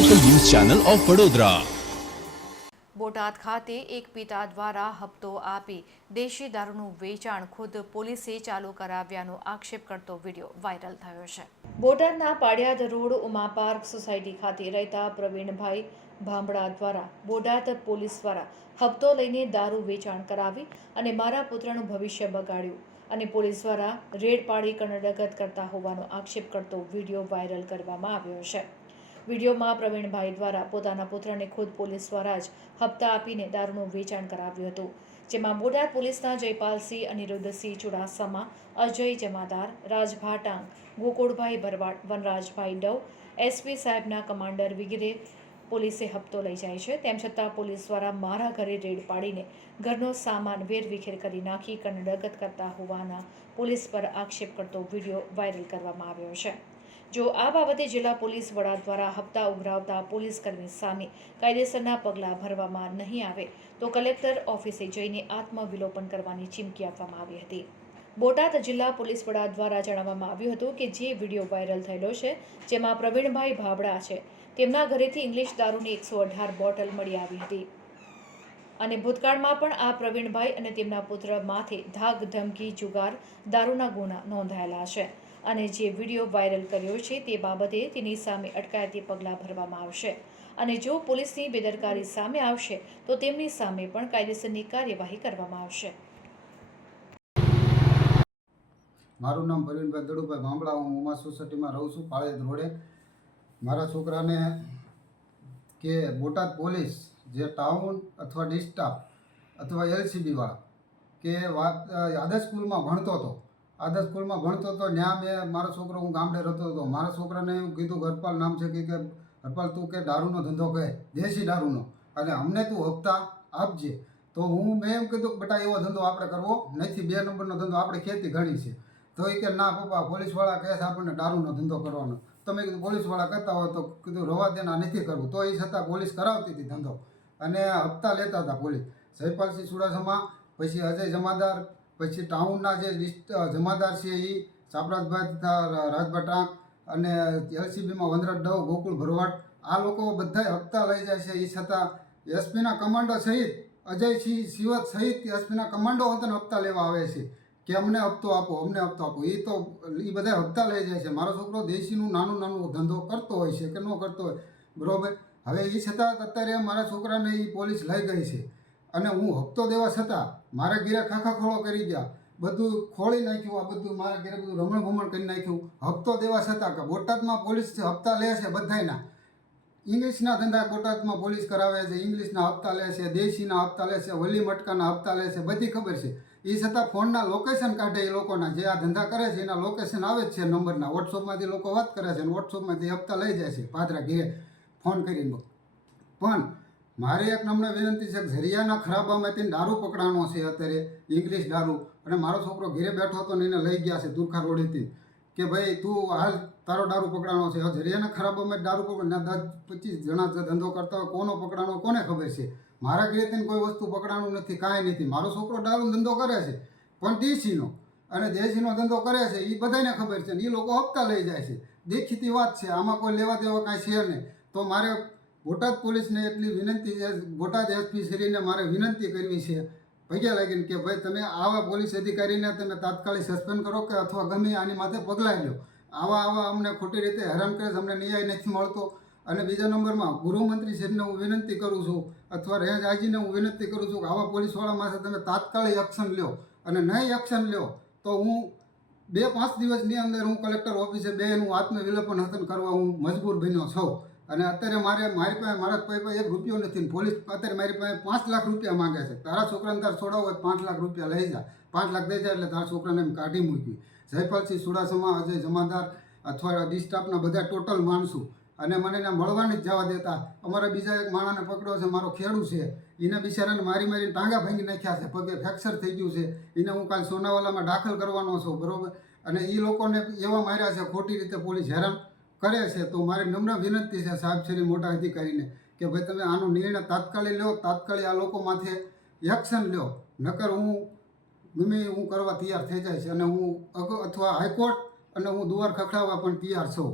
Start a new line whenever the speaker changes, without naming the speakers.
Channel of Vadodara
Botad ખાતે એક પિતા દ્વારા હપ્તો આપી દેશી દારૂનું વેચાણ ખુદ પોલીસે ચાલુ કરાવ્યાનો આક્ષેપ કરતો વીડિયો વાયરલ થયો છે. બોટાદના Padiyad road Uma park society ખાતે રહેતા પ્રવીણભાઈ ભાંભડા દ્વારા બોટાદ પોલીસ દ્વારા હપ્તો લઈને દારૂ વેચાણ કરાવી અને મારા પુત્રનું ભવિષ્ય બગાડ્યું અને પોલીસ દ્વારા રેડ પાડી કનડગત કરતા હોવાનો આક્ષેપ કરતો વીડિયો વાયરલ કરવામાં આવ્યો છે. વિડીયોમાં પ્રવીણભાઈ દ્વારા પોતાના પુત્રને ખુદ પોલીસ દ્વારા જ હપ્તા આપીને દારૂનું વેચાણ કરાવ્યું હતું, જેમાં બોટાદ પોલીસના જયપાલસિંહ, અનિરુદ્ધસિંહ ચુડાસમા, અજય જમાદાર, રાજભાટાંગ, ગોકુળભાઈ ભરવાડ, વનરાજભાઈ ડવ, એસપી સાહેબના કમાન્ડર વગેરે પોલીસે હપ્તો લઈ જાય છે. તેમ છતાં પોલીસ દ્વારા મારા ઘરે રેડ પાડીને ઘરનો સામાન વેરવિખેર કરી નાખી કનડગત કરતા હોવાના પોલીસ પર આક્ષેપ કરતો વીડિયો વાયરલ કરવામાં આવ્યો છે. જો આ બાબતે જિલ્લા પોલીસ વડા દ્વારા હપ્તા ઉઘરાવતા પોલીસકર્મી સામે કાયદેસરના પગલાં ભરવામાં નહીં આવે, તો કલેક્ટર ઓફિસે જઈને આત્મવિલોપન કરવાની ચીમકી આપવામાં આવી હતી. બોટાદ જિલ્લા પોલીસ વડા દ્વારા જણાવવામાં આવ્યું હતું કે જે વીડિયો વાયરલ થયેલો છે, જેમાં પ્રવીણભાઈ ભાબડા છે. તેમના ઘરેથી ઇંગ્લિશ દારૂની એકસો અઢાર બોટલ મળી આવી હતી. અને ભૂતકાળમાં પણ આ પ્રવીણભાઈ અને તેમના પુત્ર માથે ધાક ધમકી જુગાર, દારૂના ગુના નોંધાયેલા છે. અને જે વીડિયો વાયરલ કર્યો છે તે બાબતે તેની સામે અટકાયતી પગલાં ભરવામાં આવશે. અને જો પોલીસની બેદરકારી સામે આવશે, તો તેમની સામે પણ કાયદેસરની કાર્યવાહી કરવામાં આવશે.
મારું નામ પ્રવીણભાઈ દડુભાઈ ભાંભળા હું ઉમા સોસાયટીમાં રહું છું, પાળેજ રોડે. મારા છોકરાને કે બોટાદ પોલીસ, જે ટાઉન અથવા ડિસ્ટાફ અથવા એલસીબીવાળા, કે વાત આદર્શ સ્કૂલમાં ભણતો હતો આદર્શ સ્કૂલમાં ભણતો હતો ત્યાં મેં મારો છોકરો, હું ગામડે રહેતો હતો. મારા છોકરાને એવું કીધું હરપાલ નામ છે કે હરપાલ તું કે દારૂનો ધંધો કહે, દેશી દારૂનો. અને અમને તું હપ્તા આપજે. તો હું, મેં એમ કીધું કે, બેટા, એવો ધંધો આપણે કરવો નથી. બે નંબરનો ધંધો આપણે ખેતી ઘણી છે. તો એ કે, ના પપ્પા, પોલીસવાળા કહે છે આપણને દારૂનો ધંધો કરવાનો. તો મેં કીધું, પોલીસવાળા કરતા હોય તો, કીધું, રવા દેના નથી કરવું. તો એ છતાં પોલીસ કરાવતી હતી ધંધો. અને હપ્તા લેતા હતા પોલીસ. જયપાલસિંહ ચુડાસમા, પછી અજય જમાદાર પછી ટાઉનના જે જમાદાર છે એ સાપરાજભાઈ તથા રાજભા અને એલસીબીમાં વનરાજ ડવ, ગોકુળ ભરવાડ, આ લોકો બધાય હપ્તા લઈ જાય છે એ છતાં એસપીના કમાન્ડો સહિત, અજયસિંહ શિવત સહિત એસપીના કમાન્ડો વતન હપ્તા લેવા આવે છે. કે અમને હપ્તો આપો, અમને હપ્તો આપો એ તો એ બધા હપ્તા લઈ જાય છે. મારો છોકરો દેશીનું નાનું નાનું ધંધો કરતો હોય છે કે ન કરતો હોય, બરાબર? હવે એ છતાં અત્યારે મારા છોકરાને એ પોલીસ લઈ ગઈ છે. અને હું હપ્તો દેવા છતાં મારા ઘેરે ખાખા ખોળો કરી ગયા. બધું ખોળી નાખ્યું, આ બધું મારા ઘેરે બધું રમણ ભમણ કરી નાખ્યું. હપ્તો દેવા છતાં કે બોટાદમાં પોલીસ હપ્તા લે છે બધાયના. ઇંગ્લિશના ધંધા બોટાદમાં પોલીસ કરાવે છે, ઇંગ્લિશના હપ્તા લે છે, દેશીના હપ્તા લે છે, વલી મટકાના હપ્તા લે છે, બધી ખબર છે. એ છતાં ફોનના લોકેશન કાઢે એ લોકોના, જે આ ધંધા કરે છે એના લોકેશન આવે જ છે નંબરના. વોટ્સઅપમાંથી લોકો વાત કરે છે અને વોટ્સઅપમાંથી હપ્તા લઈ જાય છે. પાદરા ઘેરે ફોન કરીને. પણ મારે એક નમણે વિનંતી છે કે ઝરિયાના ખરાબામાંથી દારૂ પકડાનો છે અત્યારે, ઇંગ્લિશ દારૂ. અને મારો છોકરો ઘેરે બેઠો હતો ને એને લઈ ગયા છે દુરખા રોડીથી. કે ભાઈ, તું હાલ તારો દારૂ પકડાનો છે. ઝરિયાના ખરાબામાં દારૂ પકડ દસ પચીસ જણા ધંધો કરતા હોય, કોનો પકડાનો કોને ખબર છે? મારા ઘરેથી કોઈ વસ્તુ પકડાણું નથી, કાંઈ નથી. મારો છોકરો દારૂ ધંધો કરે છે, પણ દેશીનો. અને દેશીનો ધંધો કરે છે એ બધાને ખબર છે. ને એ લોકો હપ્તા લઈ જાય છે. દેખીતી વાત છે, આમાં કોઈ લેવા દેવા કાંઈ છે નહીં. તો મારે બોટાદ પોલીસને એટલી વિનંતી છે, બોટાદ એસપી શ્રીને મારે વિનંતી કરવી છે પૈયા લાગીને કે ભાઈ તમે આવા પોલીસ અધિકારીને તમે તાત્કાલિક સસ્પેન્ડ કરો કે અથવા ગમે આની માથે પગલાં લો આવા આવા અમને ખોટી રીતે હેરાન કરે અમને ન્યાય નથી મળતો. અને બીજા નંબરમાં ગૃહમંત્રી સાહેબને હું વિનંતી કરું છું, અથવા રેન્જ આજીને હું વિનંતી કરું છું કે આવા પોલીસવાળા માથે તમે તાત્કાલિક એક્શન લ્યો. અને નહીં એક્શન લ્યો, તો હું બે પાંચ દિવસની અંદર હું કલેક્ટર ઓફિસે બે હું આત્મવિલોપન હતન કરવા હું મજબૂર બન્યો છું. અને અત્યારે મારે, મારી પાસે, મારા પાસે એક રૂપિયો નથી પોલીસ અત્યારે મારી પાસે પાંચ લાખ રૂપિયા માંગે છે. તારા છોકરાને તાર છોડાવો પાંચ લાખ રૂપિયા લઈ જા. પાંચ લાખ દઈ જાય એટલે તારા છોકરાને એમ કાઢી મૂકી. જયપાલસિંહ સુડાસમા, અજય જમાદાર અથવા ડિસ્ટાફના બધા ટોટલ માણસો. અને મને એને મળવાની જ જવા દેતા. અમારે બીજા એક માણસને પકડ્યો છે, મારો ખેડૂ છે. એને બિચારાને મારી મારીને ટાંગા ભાંગી નાખ્યા છે, પગે ફ્રેક્ચર થઈ ગયું છે. એને હું કાલ સોનાવાલામાં દાખલ કરવાનો છું, બરાબર? અને એ લોકોને એવા માર્યા છે, ખોટી રીતે પોલીસ હેરાન કરે છે, તો મારી નમ્ર વિનંતી છે સાહેબ શ્રી મોટા અધિકારીને કે ભાઈ તમે આનો નિર્ણય તાત્કાલિક લો તાત્કાલિક આ લોકો માથે એક્શન લો નકર હું, ગમે હું કરવા તૈયાર થઈ જાય છે અને હું અથવા હાઈકોર્ટ અને હું દુવાર ખખડાવવા પણ તૈયાર છું.